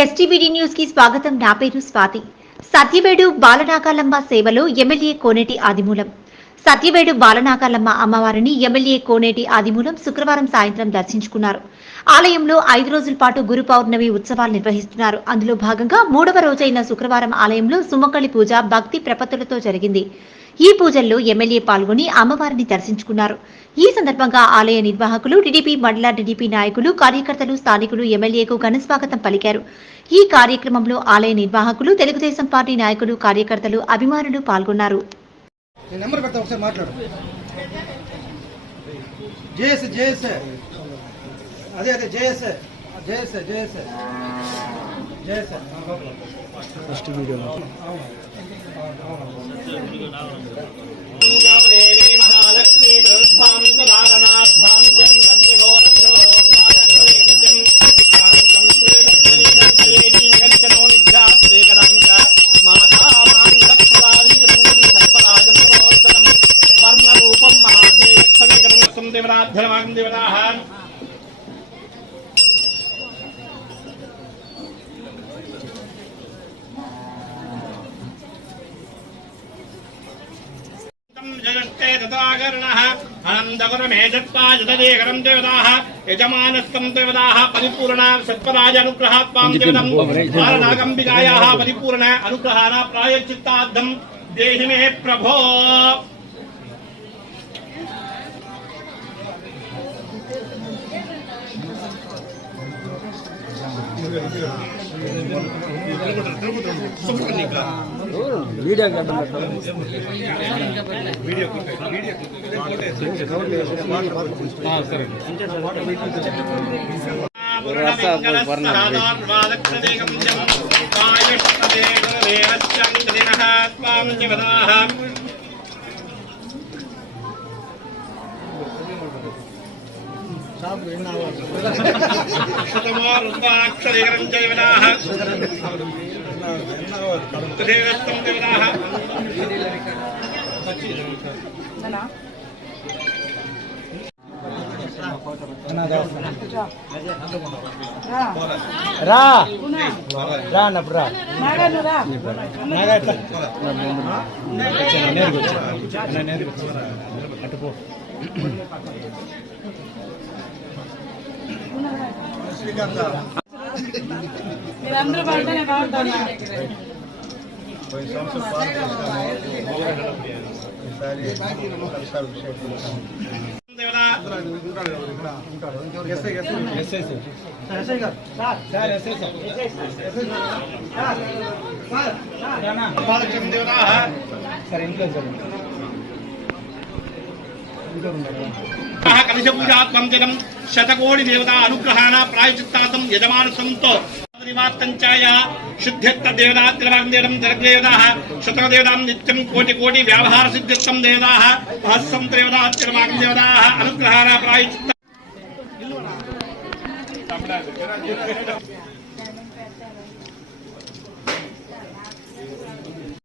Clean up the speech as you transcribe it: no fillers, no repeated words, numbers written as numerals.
ఎస్టీవీడీ news కి స్వాగతం. నా పేరు స్వాతి. సత్యవేడు బాలనాకాలమ్మ సేవలో ఎమ్మెల్యే కోనేటి ఆదిమూలం. సత్యవేడు బాలనాకాలమ్మ అమ్మవారిని ఎమ్మెల్యే కోనేటి ఆదిమూలం శుక్రవారం సాయంత్రం దర్శించుకున్నారు. ఆలయంలో 5 రోజుల పాటు గురు పౌర్ణమి ఉత్సవాలు నిర్వహిస్తున్నారు. అందులో భాగంగా 3వ రోజైన శుక్రవారం ఆలయంలో సుమంగళి పూజ భక్తి ప్రపత్తులతో జరిగింది. ఈ పూజల్లో ఎమ్మెల్యే పాల్గొని అమ్మవారిని దర్శించుకున్నారు. ఈ సందర్భంగా ఆలయ నిర్వాహకులు, టీడీపీ మండల టీడీపీ నాయకులు, కార్యకర్తలు, స్థానికులు ఎమ్మెల్యేకు ఘనస్వాగతం పలికారు. ఈ కార్యక్రమంలో ఆలయ నిర్వాహకులు, తెలుగుదేశం పార్టీ నాయకులు, కార్యకర్తలు, అభిమానులు పాల్గొన్నారు. जगत्ते तथाकर्णः अनन्दगुणमेजत्पाजतदेकरं देवताः यजमानस्तं देवताः परिपूर्ण सत्पदाय अनुग्रहात्वां देवतं बालनागम्बिकायाः परिपूर्ण अनुग्रहाना प्रायश्चित्तार्थं देहि मे प्रभो। वीडियो शतमारुद्राक्षरेकरं जयवदाः तदेवस्तं देवदाः रा रा नपरा మీరందరూ పడితేనే బాగుంటారు. कलशपूजात्मं जनं शतकोटि देवता अनुग्रहाना प्रायश्चित्तार्थं यजमानसंतो निवार्तञ्चाय शुद्ध्यत्त देवतात्रिवाग्देवं जगदेवताः शतदेवतां नित्यं कोटि कोटि व्यावहार सिद्ध्यर्थं देवताः सहस्रं देवतात्रिवाग्देवताः अनुग्रहाना प्रायश्चित्त